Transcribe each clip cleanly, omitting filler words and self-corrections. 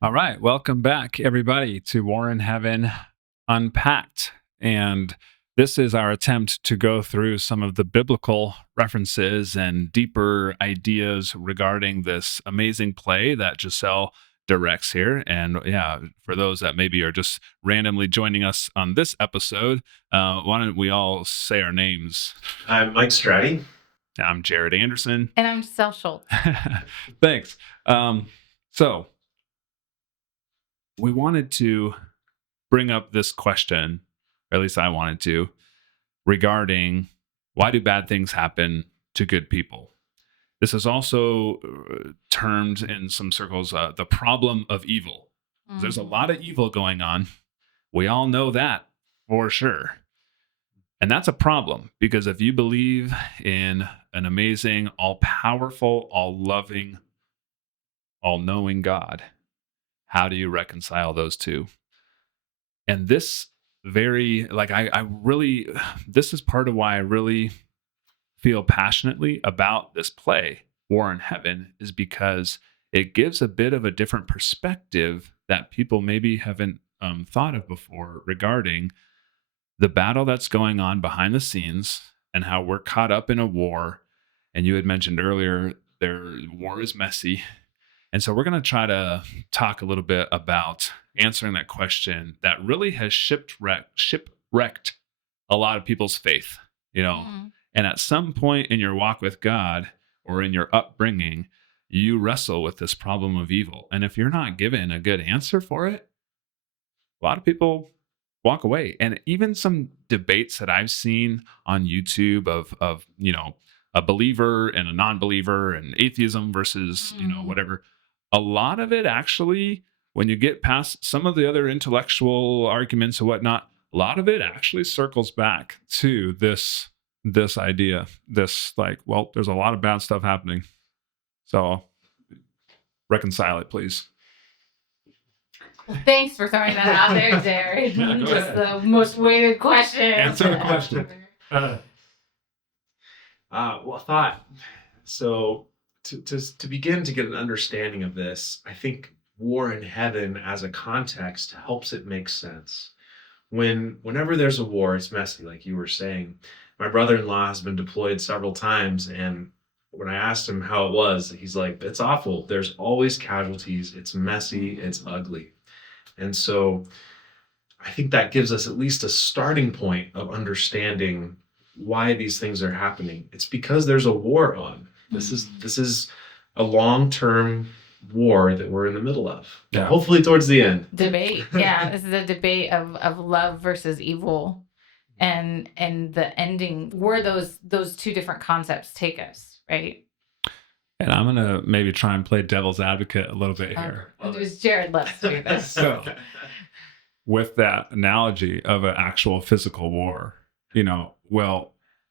All right, welcome back, everybody, to War in Heaven Unpacked. And this is our attempt to go through some of the biblical references and deeper ideas regarding this amazing play that Giselle directs here. And yeah, for those that maybe are just randomly joining us on this episode, why don't we all say our names? I'm Mike Stratte. I'm Jared Anderson. And I'm Giselle Shultz. Thanks. So we wanted to bring up this question, or at least I wanted to, regarding why do bad things happen to good people? This is also termed in some circles the problem of evil. Mm-hmm. There's a lot of evil going on. We all know that for sure. And that's a problem, because if you believe in an amazing, all-powerful, all-loving, all-knowing God, how do you reconcile those two? And this this is part of why I really feel passionately about this play, War in Heaven, is because it gives a bit of a different perspective that people maybe haven't thought of before regarding the battle that's going on behind the scenes and how we're caught up in a war. And you had mentioned earlier, war is messy. And so we're going to try to talk a little bit about answering that question that really has shipwrecked a lot of people's faith, And at some point in your walk with God or in your upbringing, you wrestle with this problem of evil. And if you're not given a good answer for it, a lot of people walk away. And even some debates that I've seen on YouTube of a believer and a non-believer and atheism versus, whatever. A lot of it actually, when you get past some of the other intellectual arguments and whatnot, a lot of it actually circles back to this idea, there's a lot of bad stuff happening. So reconcile it, please. Well, thanks for throwing that out there, Jared. Just the most weighted question. Answer the question. So to begin to get an understanding of this, I think War in Heaven as a context helps it make sense. Whenever there's a war, it's messy, like you were saying. My brother-in-law has been deployed several times, and when I asked him how it was, he's like, it's awful. There's always casualties. It's messy. It's ugly. And so I think that gives us at least a starting point of understanding why these things are happening. It's because there's a war on. This is a long-term war that we're in the middle of. Yeah. Hopefully towards the end. Debate. Yeah, this is a debate of love versus evil, and the ending, where those two different concepts take us, right? And I'm gonna maybe try and play devil's advocate a little bit here. Jared loves to do this. So, with that analogy of an actual physical war,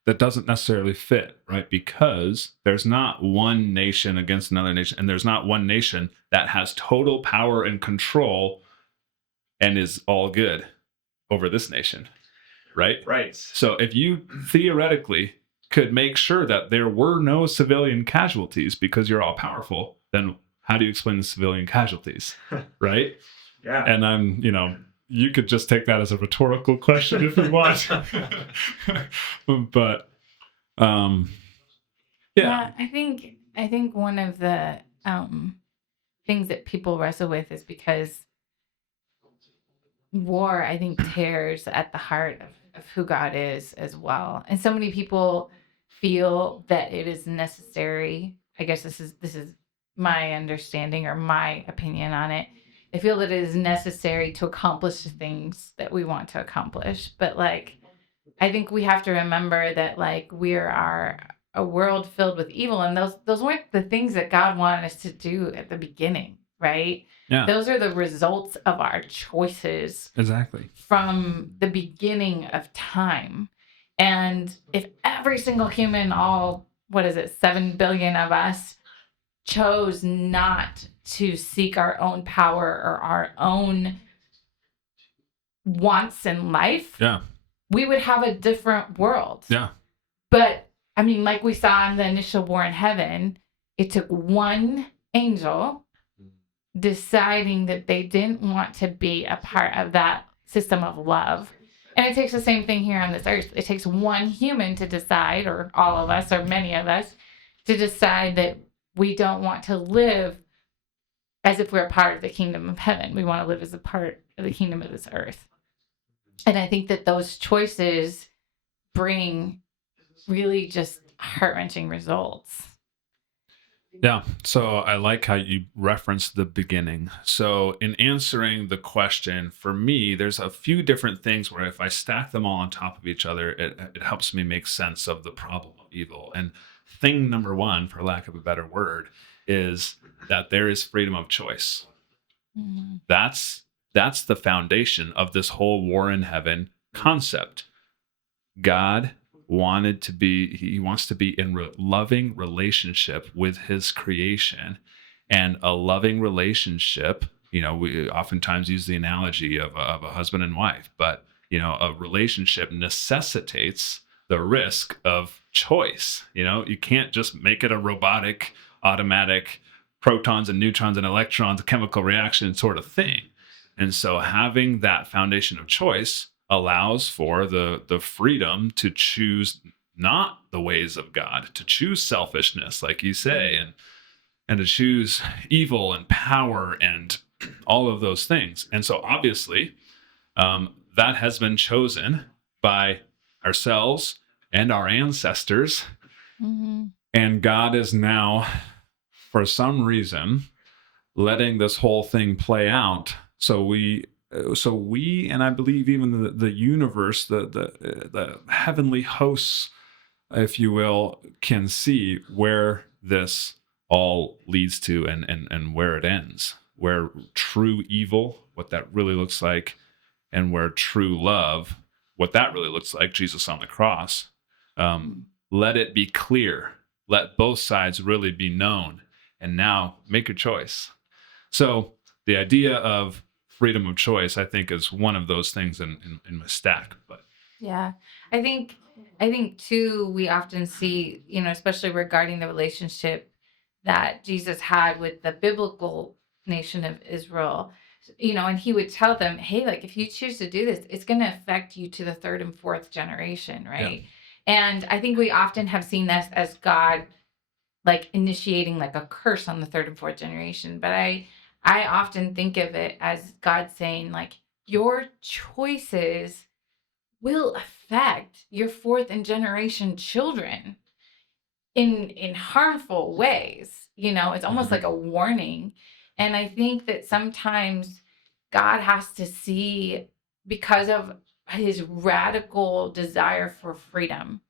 that doesn't necessarily fit, right? Because there's not one nation against another nation, and there's not one nation that has total power and control and is all good over this nation, right? Right. So if you theoretically could make sure that there were no civilian casualties because you're all powerful, then how do you explain the civilian casualties, right? Yeah. And you could just take that as a rhetorical question if you want. But yeah, I think one of the things that people wrestle with is because war, I think, tears at the heart of who God is as well. And so many people feel that it is necessary. I guess this is my understanding or my opinion on it. I feel that it is necessary to accomplish the things that we want to accomplish. But I think we have to remember that we are a world filled with evil, and those weren't the things that God wanted us to do at the beginning, right? Yeah. Those are the results of our choices. Exactly. From the beginning of time. And if every single human, 7 billion of us, chose not to seek our own power or our own wants in life, we would have a different world. Yeah. But like we saw in the initial War in Heaven, it took one angel deciding that they didn't want to be a part of that system of love. And it takes the same thing here on this earth. It takes one human to decide, or all of us, or many of us, to decide that we don't want to live as if we're a part of the kingdom of heaven. We want to live as a part of the kingdom of this earth. And I think that those choices bring really just heart-wrenching results. Yeah. So I like how you referenced the beginning. So in answering the question, for me, there's a few different things where if I stack them all on top of each other, it helps me make sense of the problem of evil. And thing number one, for lack of a better word, is that there is freedom of choice. Mm-hmm. That's the foundation of this whole war in heaven concept. God wants to be in loving relationship with his creation, and a loving relationship, we oftentimes use the analogy of a husband and wife, but a relationship necessitates the risk of choice. You can't just make it a robotic, automatic, protons and neutrons and electrons, chemical reaction sort of thing. And so having that foundation of choice allows for the freedom to choose not the ways of God, to choose selfishness, like you say, and to choose evil and power and all of those things. And so obviously that has been chosen by ourselves and our ancestors. Mm-hmm. And God is now, for some reason, letting this whole thing play out. So we, and I believe even the universe, the heavenly hosts, if you will, can see where this all leads to and where it ends, where true evil, what that really looks like, and where true love, what that really looks like, Jesus on the cross. Let it be clear. Let both sides really be known. And now make your choice. So the idea of freedom of choice, I think, is one of those things in my stack. But yeah, I think too, we often see, especially regarding the relationship that Jesus had with the biblical nation of Israel, and he would tell them, hey, like, if you choose to do this, it's going to affect you to the third and fourth generation, right? Yeah. And I think we often have seen this as God, like, initiating like a curse on the third and fourth generation. But I often think of it as God saying, like, your choices will affect your fourth and generation children in harmful ways. It's almost like a warning. And I think that sometimes God has to see, because of his radical desire for freedom,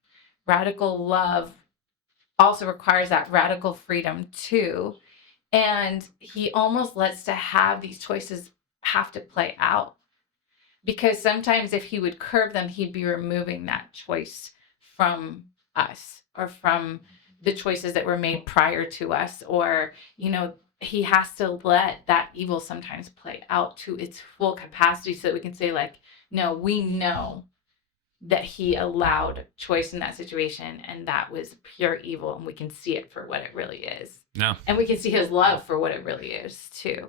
radical love also requires that radical freedom too. And he almost lets to have these choices have to play out, because sometimes if he would curb them, he'd be removing that choice from us, or from the choices that were made prior to us, or, he has to let that evil sometimes play out to its full capacity so that we can say, like, no, we know that he allowed choice in that situation, and that was pure evil, and we can see it for what it really is. No. And we can see his love for what it really is too.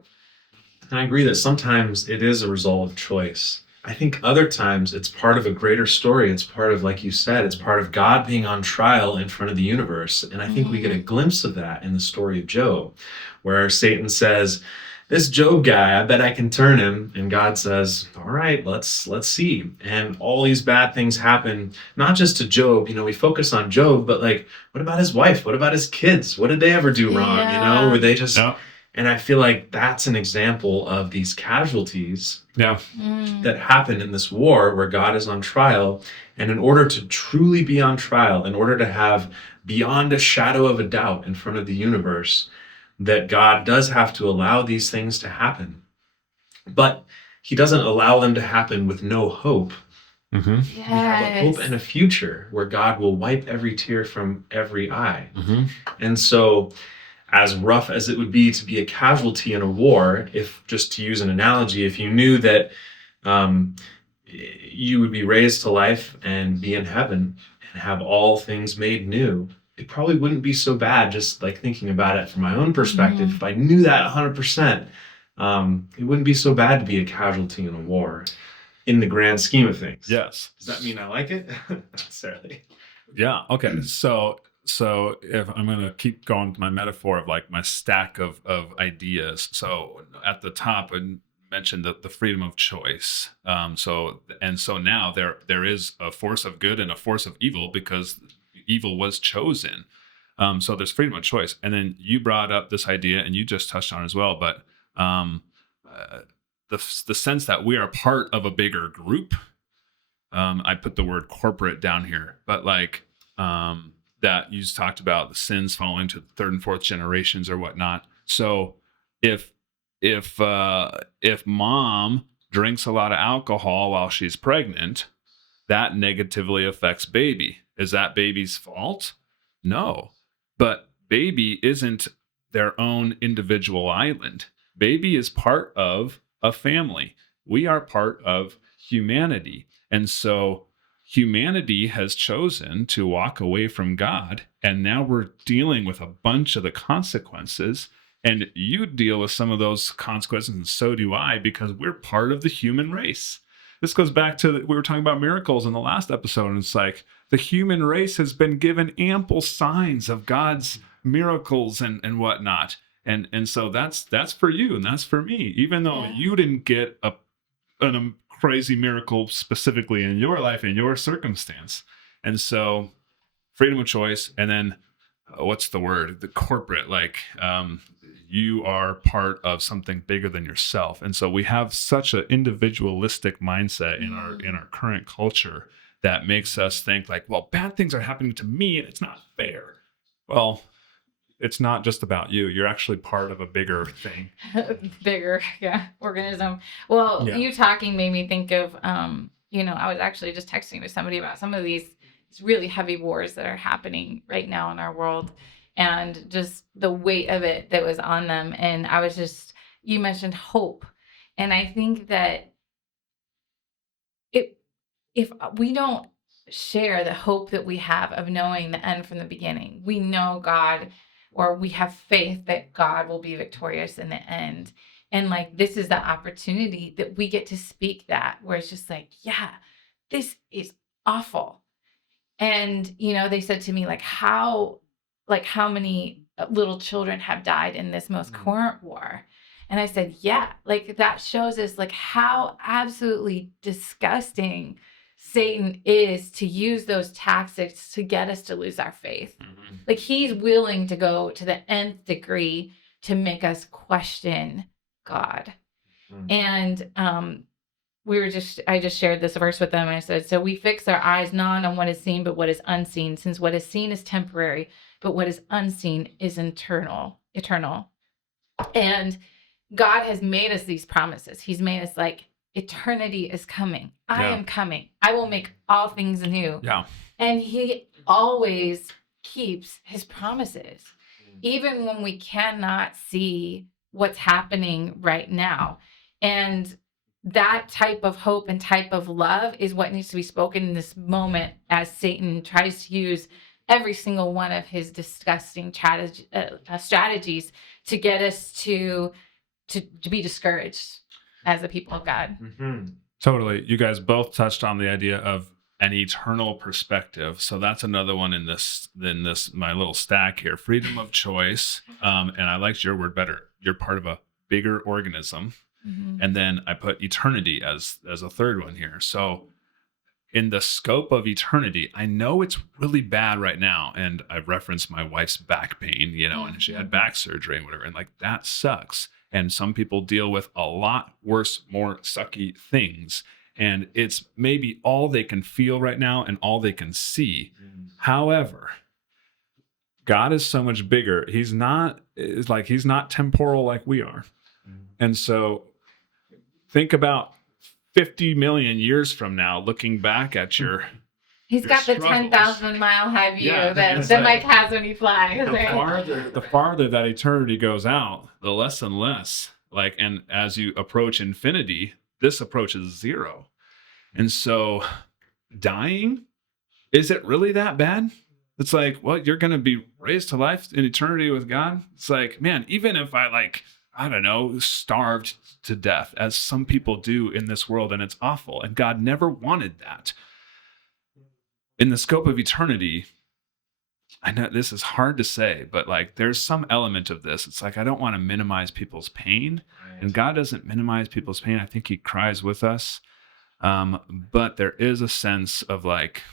And I agree that sometimes it is a result of choice. I think other times it's part of a greater story. It's part of, like you said, it's part of God being on trial in front of the universe. And I think we get a glimpse of that in the story of Job, where Satan says, this Job guy, I bet I can turn him. And God says, all right, let's see. And all these bad things happen, not just to Job. We focus on Job, but, like, what about his wife? What about his kids? What did they ever do wrong? Yeah. Were they just... No. And I feel like that's an example of these casualties that happen in this war where God is on trial. And in order to truly be on trial, in order to have beyond a shadow of a doubt in front of the universe, that God does have to allow these things to happen. But he doesn't allow them to happen with no hope. Mm-hmm. Yes. We have a hope and a future where God will wipe every tear from every eye. Mm-hmm. And so, as rough as it would be to be a casualty in a war, if, just to use an analogy, if you knew that you would be raised to life and be in heaven and have all things made new, it probably wouldn't be so bad, just like thinking about it from my own perspective. Mm-hmm. If I knew that 100%, it wouldn't be so bad to be a casualty in a war in the grand scheme of things. Yes. Does that mean I like it? Not necessarily. Yeah. Okay. So if I'm going to keep going to my metaphor of like my stack of ideas. So at the top, I mentioned the freedom of choice. So now there is a force of good and a force of evil because evil was chosen. So there's freedom of choice. And then you brought up this idea, and you just touched on it as well, but the sense that we are part of a bigger group. I put the word corporate down here, but like that you just talked about the sins falling to the third and fourth generations or whatnot. So if mom drinks a lot of alcohol while she's pregnant, that negatively affects baby. Is that baby's fault? No, but baby isn't their own individual island. Baby is part of a family. We are part of humanity. And so humanity has chosen to walk away from God, and now we're dealing with a bunch of the consequences. And you deal with some of those consequences, and so do I, because we're part of the human race. This goes back to, we were talking about miracles in the last episode, and it's like the human race has been given ample signs of God's miracles and whatnot. And so that's for you, and that's for me. Even though you didn't get a crazy miracle specifically in your life, in your circumstance. And so freedom of choice, and then what's the word? The corporate, like you are part of something bigger than yourself. And so we have such an individualistic mindset in our current culture that makes us think like, well, bad things are happening to me and it's not fair. Well, it's not just about you. You're actually part of a bigger thing. Bigger, organism. Well, you talking made me think of, I was actually just texting with somebody about some of these really heavy wars that are happening right now in our world, and just the weight of it that was on them. And you mentioned hope. And I think that if we don't share the hope that we have of knowing the end from the beginning, we know God, or we have faith that God will be victorious in the end. And like, this is the opportunity that we get to speak that, where it's just like, yeah, this is awful. And, they said to me, how many little children have died in this most current war? And I said, yeah, that shows us how absolutely disgusting Satan is to use those tactics to get us to lose our faith. Mm-hmm. He's willing to go to the nth degree to make us question God. Mm-hmm. And I just shared this verse with them. And I said, so we fix our eyes not on what is seen, but what is unseen, since what is seen is temporary, but what is unseen is eternal. And God has made us these promises. He's made us eternity is coming. I am coming. I will make all things new. Yeah. And he always keeps his promises, even when we cannot see what's happening right now. And that type of hope and type of love is what needs to be spoken in this moment, as Satan tries to use every single one of his disgusting strategies to get us to be discouraged as the people of God. Mm-hmm. Totally. You guys both touched on the idea of an eternal perspective. So that's another one in this my little stack here. Freedom of choice. And I liked your word better. You're part of a bigger organism. Mm-hmm. And then I put eternity as a third one here. So in the scope of eternity, I know it's really bad right now. And I've referenced my wife's back pain, and she had back surgery and whatever. And that sucks. And some people deal with a lot worse, more sucky things. And it's maybe all they can feel right now and all they can see. Mm. However, God is so much bigger. He's not temporal like we are. Mm. And so think about 50 million years from now, looking back at your He's got the 10,000 mile high view that Mike has when he flies. The farther that eternity goes out, the less and less. And as you approach infinity, this approaches zero. And so dying, is it really that bad? It's you're going to be raised to life in eternity with God. It's man, even if I I don't know, starved to death, as some people do in this world, and it's awful. And God never wanted that. In the scope of eternity, I know this is hard to say, but like there's some element of this. It's like I don't want to minimize people's pain, and God doesn't minimize people's pain. I think He cries with us, but there is a sense of like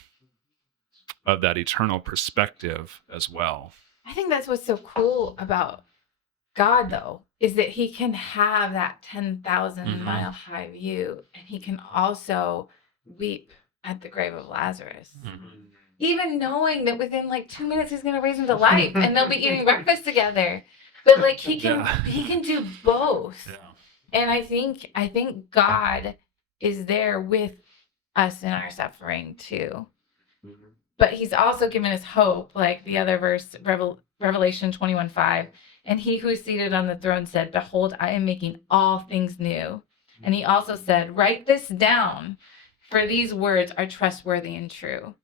of that eternal perspective as well. I think that's what's so cool about God, though, is that He can have that 10,000 mile high view, and He can also weep at the grave of Lazarus. Even knowing that within like 2 minutes He's going to raise him to life and they'll be eating breakfast together. But like he can do both. Yeah. And I think God is there with us in our suffering too. But He's also given us hope, like the other verse, Revelation 21:5. And He who is seated on the throne said, "Behold, I am making all things new." And He also said, "Write this down, for these words are trustworthy and true."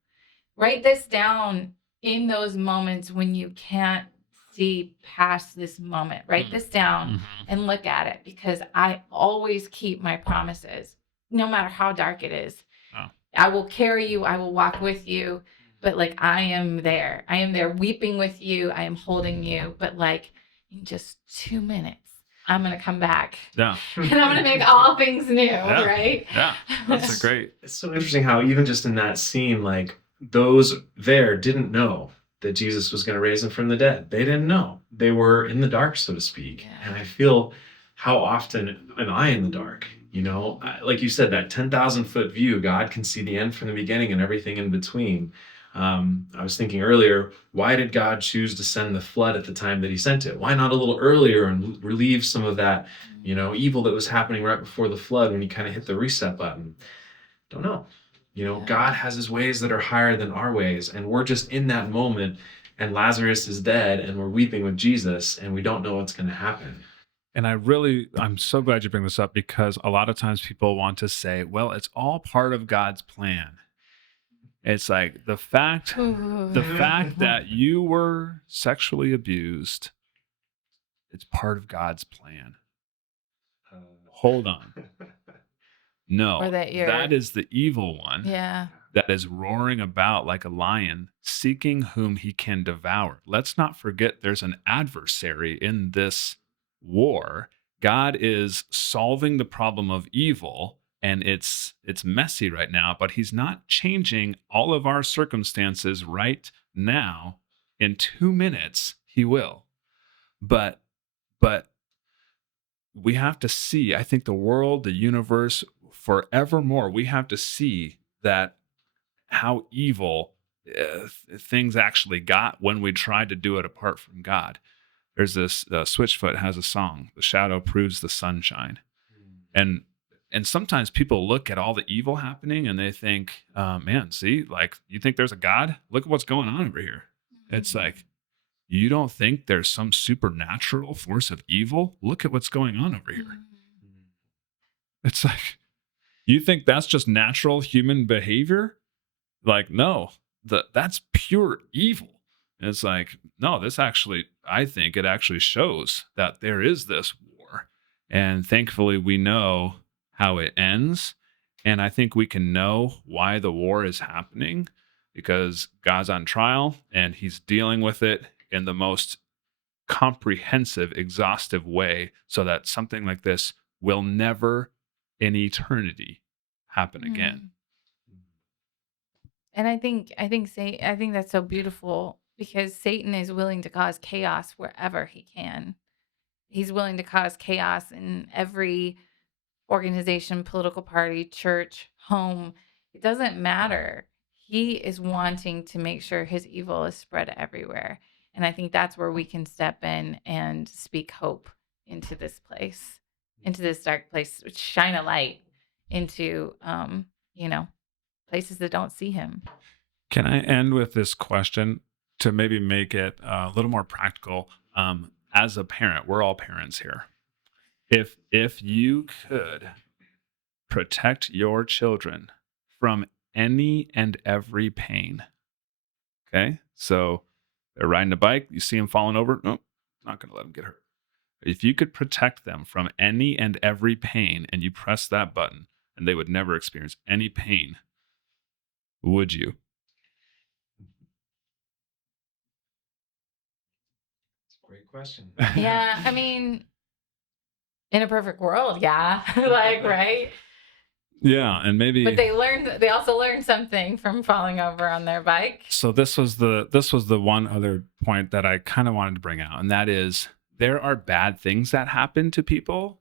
Write this down in those moments when you can't see past this moment. Write this down and look at it, because I always keep my promises, no matter how dark it is. Oh. I will carry you. I will walk with you. But like, I am there. I am there weeping with you. I am holding you. But like, in just 2 minutes, I'm going to come back. Yeah. And I'm going to make all things new, right? Yeah. That's great. It's so interesting how even just in that scene, like, those there didn't know that Jesus was going to raise him from the dead. They didn't know. They were in the dark, so to speak. Yeah. And I feel, how often am I in the dark? You know, like you said, that 10,000 foot view, God can see the end from the beginning and everything in between. I was thinking earlier, why did God choose to send the flood at the time that He sent it? Why not a little earlier and relieve some of that, you know, evil that was happening right before the flood when He kind of hit the reset button? Don't know. You know, God has His ways that are higher than our ways, and we're just in that moment, and Lazarus is dead, and we're weeping with Jesus, and we don't know what's going to happen. And I'm so glad you bring this up, because a lot of times people want to say, well, it's all part of God's plan. It's like the fact that you were sexually abused, it's part of God's plan. Hold on. No, that is the evil one. Yeah. That is roaring about like a lion, seeking whom he can devour. Let's not forget there's an adversary in this war. God is solving the problem of evil, and it's messy right now, but He's not changing all of our circumstances right now. In 2 minutes, He will. But we have to see, I think the world, the universe, forevermore, we have to see that how evil things actually got when we tried to do it apart from God. There's this, Switchfoot has a song, "The shadow proves the sunshine." And sometimes people look at all the evil happening and they think, man, see, like, you think there's a God? Look at what's going on over here. It's like, you don't think there's some supernatural force of evil? Look at what's going on over here. It's like, you think that's just natural human behavior? Like, no, that's pure evil. And it's like, no, this actually, I think it actually shows that there is this war. And thankfully, we know how it ends. And I think we can know why the war is happening, because God's on trial and He's dealing with it in the most comprehensive, exhaustive way, so that something like this will never in eternity happen again. And I think that's so beautiful, because Satan is willing to cause chaos wherever he can. He's willing to cause chaos in every organization, political party, church, home. It doesn't matter. He is wanting to make sure his evil is spread everywhere. And I think that's where we can step in and speak hope into this place, into this dark place, shine a light into, places that don't see Him. Can I end with this question to maybe make it a little more practical? As a parent, we're all parents here. If you could protect your children from any and every pain, okay? So they're riding a bike, you see them falling over, nope, not going to let them get hurt. if you could protect them from any and every pain and you press that button and they would never experience any pain, would you? It's a great question. Yeah, I mean, in a perfect world, yeah. Like, right? Yeah, and maybe. But they also learned something from falling over on their bike. So this was the one other point that I kind of wanted to bring out, and that is there are bad things that happen to people,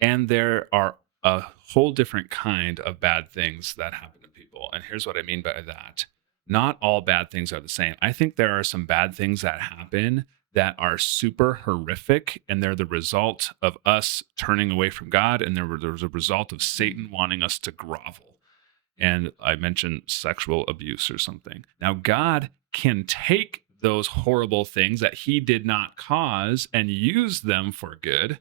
and there are a whole different kind of bad things that happen to people. And here's what I mean by that. Not all bad things are the same. I think there are some bad things that happen that are super horrific, and they're the result of us turning away from God, and there's a result of Satan wanting us to grovel. And I mentioned sexual abuse or something. Now, God can take those horrible things that he did not cause and use them for good.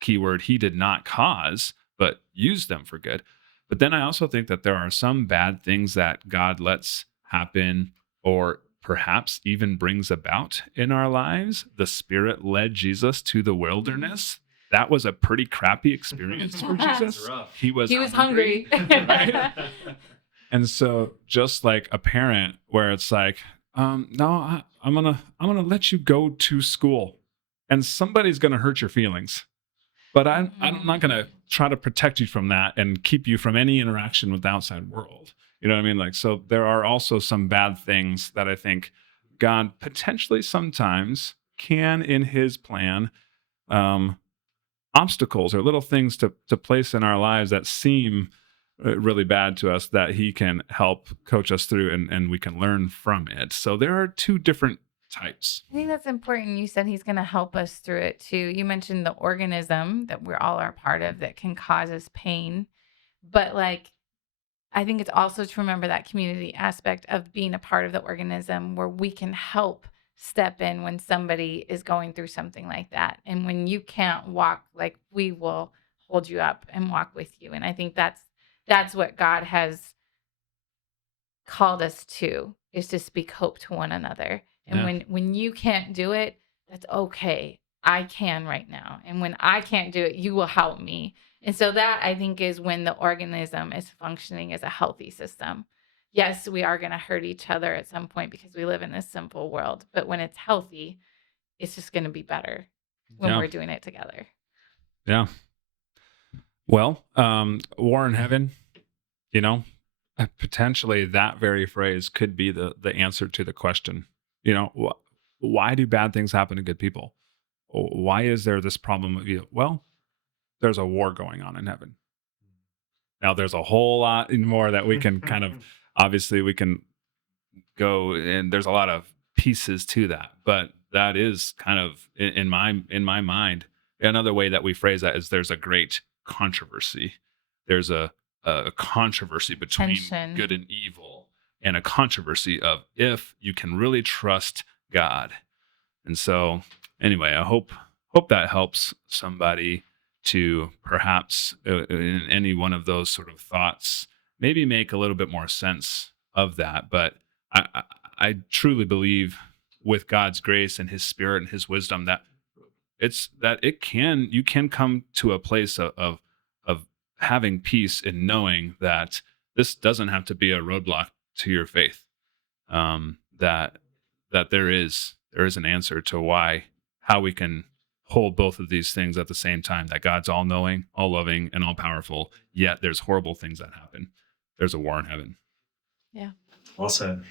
Keyword, he did not cause, but use them for good. But then I also think that there are some bad things that God lets happen or perhaps even brings about in our lives. The Spirit led Jesus to the wilderness. That was a pretty crappy experience for Jesus. He was hungry. Right? And so just like a parent where it's like, no, I'm gonna let you go to school and somebody's gonna hurt your feelings. But I'm not gonna try to protect you from that and keep you from any interaction with the outside world. You know what I mean? Like, so there are also some bad things that I think God potentially sometimes can, in his plan, obstacles or little things to place in our lives that seem really bad to us that he can help coach us through and we can learn from it. So there are two different types. I think that's important. You said he's going to help us through it too. You mentioned the organism that we all are part of that can cause us pain. But like, I think it's also to remember that community aspect of being a part of the organism where we can help step in when somebody is going through something like that. And when you can't walk, like we will hold you up and walk with you. And I think that's what God has called us to, is to speak hope to one another. And when you can't do it, that's okay. I can right now. And when I can't do it, you will help me. And so that, I think, is when the organism is functioning as a healthy system. Yes, we are going to hurt each other at some point because we live in this simple world. But when it's healthy, it's just going to be better when we're doing it together. Yeah. Well, war in heaven, potentially that very phrase could be the answer to the question. Why do bad things happen to good people? Why is there this problem of evil? Well, there's a war going on in heaven. Now, there's a whole lot more that we can kind of, obviously we can go, and there's a lot of pieces to that, but that is kind of in my mind. Another way that we phrase that is there's a great controversy. There's a controversy between tension, good and evil, and a controversy of if you can really trust God. And so anyway, I hope that helps somebody to perhaps in any one of those sort of thoughts, maybe make a little bit more sense of that. But I truly believe with God's grace and his Spirit and his wisdom that you can come to a place of having peace in knowing that this doesn't have to be a roadblock to your faith. That there is an answer to how we can hold both of these things at the same time, that God's all knowing, all loving, and all powerful, yet there's horrible things that happen. There's a war in heaven. Yeah. Well said.